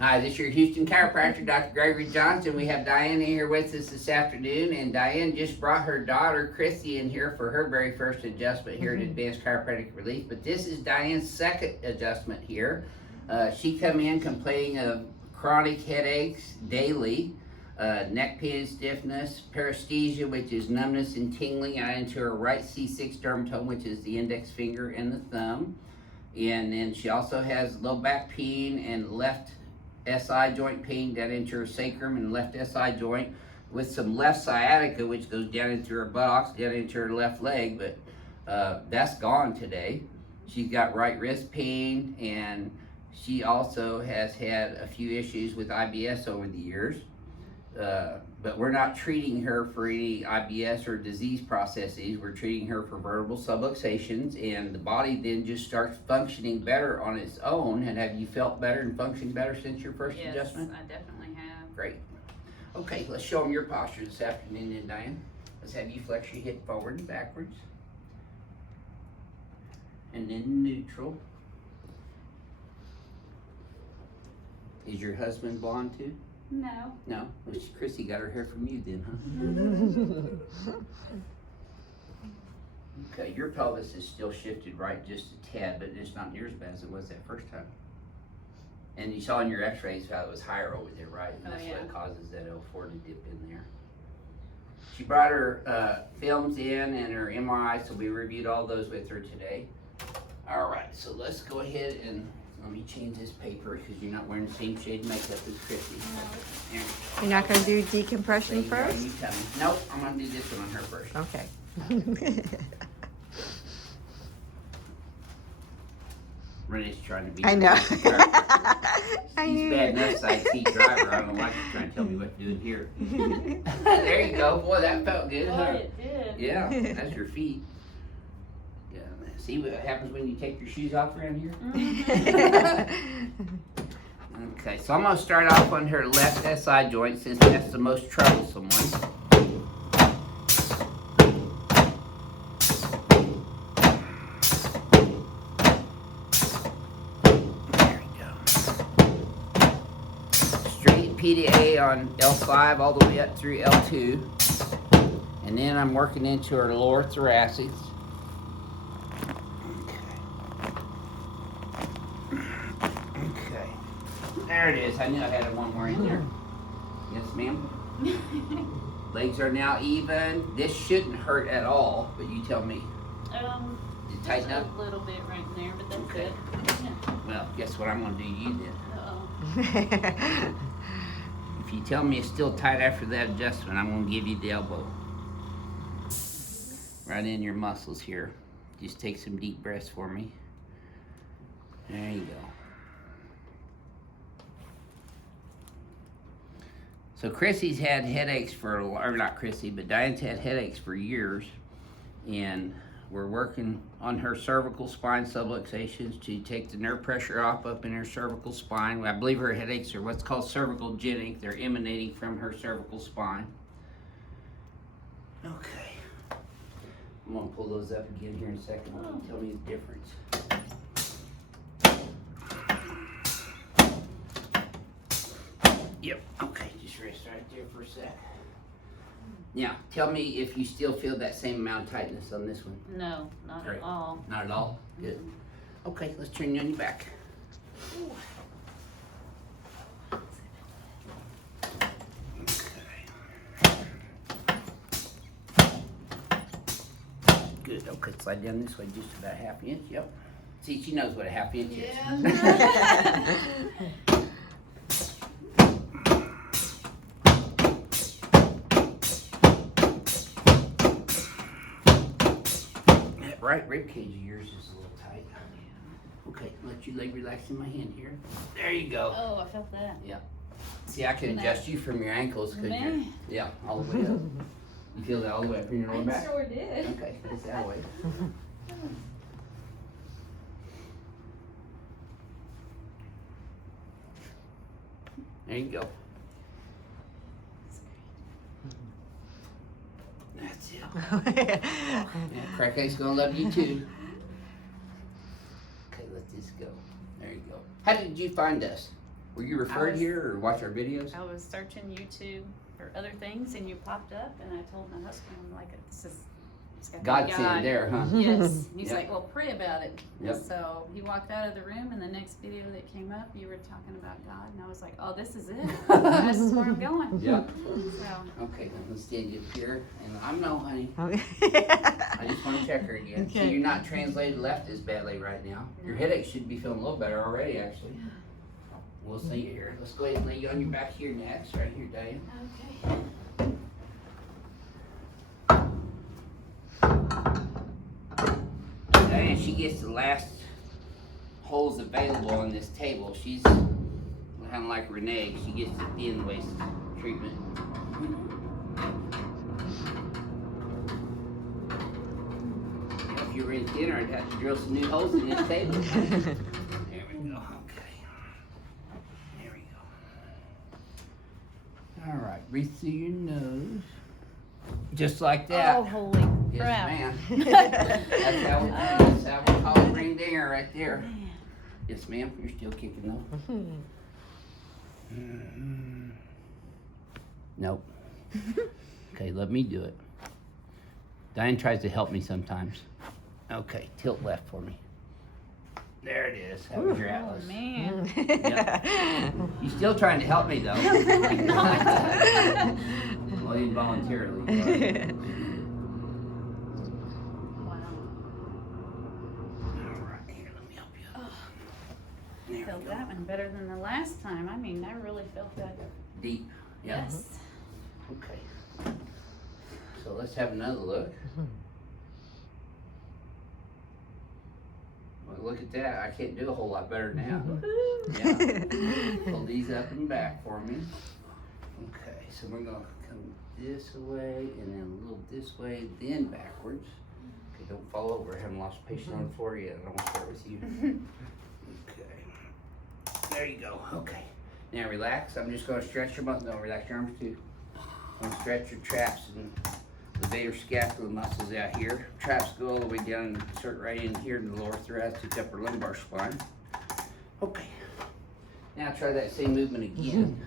Hi, this is your Houston chiropractor, Dr. Gregory Johnson. We have Diane here with us this afternoon, and Diane just brought her daughter, Christy, in here for her very first adjustment here at Advanced Chiropractic Relief. But this is Diane's second adjustment here. She come in complaining of chronic headaches daily, neck pain and stiffness, paresthesia, which is numbness and tingling out into her right C6 dermatome, which is the index finger and the thumb. And then she also has low back pain and left SI joint pain down into her sacrum and left SI joint with some left sciatica, which goes down into her buttocks, down into her left leg, but that's gone today. She's got right wrist pain, and she also has had a few issues with IBS over the years. But we're not treating her for any IBS or disease processes. We're treating her for vertebral subluxations, and the body then just starts functioning better on its own. And have you felt better and functioned better since your first adjustment? Yes, I definitely have. Great. Okay, let's show them your posture this afternoon then, Diane. Let's have you flex your hip forward and backwards. And then neutral. Is your husband blonde too? No. No? Well, Chrissy got her hair from you then, huh? Okay, your pelvis is still shifted right just a tad, but it's not near as bad as it was that first time. And you saw in your x-rays how it was higher over there, right? And that's what causes that L4 to dip in there. She brought her films in and her MRI, so we reviewed all those with her today. All right, so let's go ahead and let me change this paper because you're not wearing the same shade of makeup as Christy. There we go. You're not going to do decompression Lay down, first? you tell me. Nope, I'm gonna do this one on her first. Okay. Renee's trying to be. I know. I He's knew bad it. enough side seat driver. I don't like you trying to tell me what to do here. There you go. Boy, that felt good, Boy, huh? it did. Yeah, that's your feet. Yeah. See what happens when you take your shoes off around here? Okay, so I'm gonna start off on her left SI joint since that's the most troublesome one. There we go. Straight PDA on L5 all the way up through L2. And then I'm working into her lower thoracics. Okay. There it is. I knew I had one more in there. Yes, ma'am. Legs are now even. This shouldn't hurt at all, but you tell me. Did it tighten up? A little bit right there, but that's Okay. it. Yeah. Well, guess what I'm gonna do to you then. Uh-oh. If you tell me it's still tight after that adjustment, I'm gonna give you the elbow. Right in your muscles here. Just take some deep breaths for me. There you go. So Chrissy's had headaches for, or not Chrissy, but Diane's had headaches for years. And we're working on her cervical spine subluxations to take the nerve pressure off up in her cervical spine. I believe her headaches are what's called cervicogenic. They're emanating from her cervical spine. Okay. I'm gonna pull those up again here in a second. Tell me the difference. Yep, okay, just rest right there for a sec. Now, tell me if you still feel that same amount of tightness on this one. No, not Great. at all. Not at all? Good. Okay, let's turn you on your back. Good, okay, slide down this way just about a half inch, yep. See, she knows what a half inch is. That right rib cage of yours is a little tight. Okay, let your leg relax in my hand here. There you go. Oh, I felt that. See, I can adjust you from your ankles because you're, Man. yeah, all the way up. You feel that all the way up in your lower back? sure did. Okay, it's that way. There you go. That's it. Yeah, Crackhead's gonna love you too. Okay, let this go. There you go. How did you find us? Were you referred was- here or watch our videos? I was searching YouTube for other things and you popped up and I told my husband, I'm like, this is, it's got to God be sent there, huh? Yes. And he's Yep. like, well, pray about it. Yep. So he walked out of the room and the next video that came up, you were talking about God and I was like, oh, this is it. This is where I'm going. Yep. So, Okay, I'm gonna stand you up here, and I'm no honey. Okay. I just want to check her again. So Okay. you're not translated left as badly right now. Your headache should be feeling a little better already, actually. We'll see you here. Let's go ahead and lay you on your back here next, right here, Diane. okay. Diane, she gets the last holes available on this table. She's kind of like Renee. She gets the thin waist treatment. If you were in thinner, I'd have to drill some new holes in this table. There we go. Okay. There we go. All right. Breathe through your nose. Just like that. Oh, holy Yes, crap. ma'am. That's how we call it ring dinger right there. Man. Yes, ma'am. You're still kicking though. Nope. Okay, let me do it. Diane tries to help me sometimes. Okay, tilt left for me. There it is. That was your Oh, atlas. man. You're still trying to help me though. Well, involuntarily. Wow. All right, here, let me help you. Oh, There felt we go. that one better than the last time. I mean, I really felt that. Deep. Yeah. Yes. Okay. So let's have another look. Well, look at that. I can't do a whole lot better now. Yeah. Pull these up and back for me. Okay, so we're gonna come this way and then a little this way, then backwards. Okay, don't fall over. I haven't lost patience on the floor yet. I don't want to start with you. Okay. There you go. Okay. Now relax. I'm just gonna stretch your muscles. No, relax your arms too. I'm gonna stretch your traps and levator scapula muscles out here. Traps go all the way down and insert right in here in the lower thoracic upper lumbar spine. Okay. Now try that same movement again.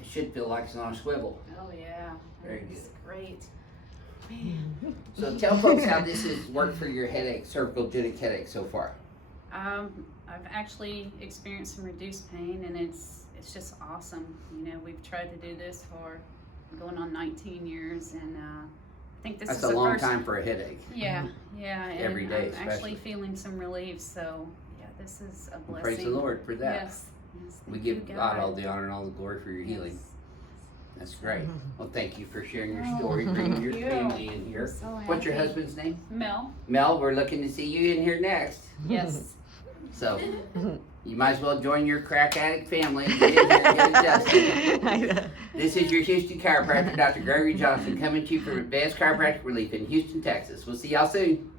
It should feel like it's on a swivel. Oh, yeah. Very That's good. great. Man. So tell folks how this has worked for your headache, cervical genic headache so far. I've actually experienced some reduced pain and it's just awesome. You know, we've tried to do this for going on 19 years and I think this That's is a the long first time for a headache. Yeah, yeah. And Every day I'm especially. actually feeling some relief, so yeah, this is a Well, blessing. praise the Lord for that. Yes. Yes, We thank give you, God all the honor and all the glory for your healing. Yes. That's great. Well, thank you for sharing your Oh, story, bringing your thank you. family in here. I'm so What's your happy. husband's name? Mel. Mel, we're looking to see you in here next. Yes. So, you might as well join your crack addict family and get in here and get adjusted. I know. This is your Houston chiropractor, Dr. Gregory Johnson, coming to you from Advanced Chiropractic Relief in Houston, Texas. We'll see y'all soon.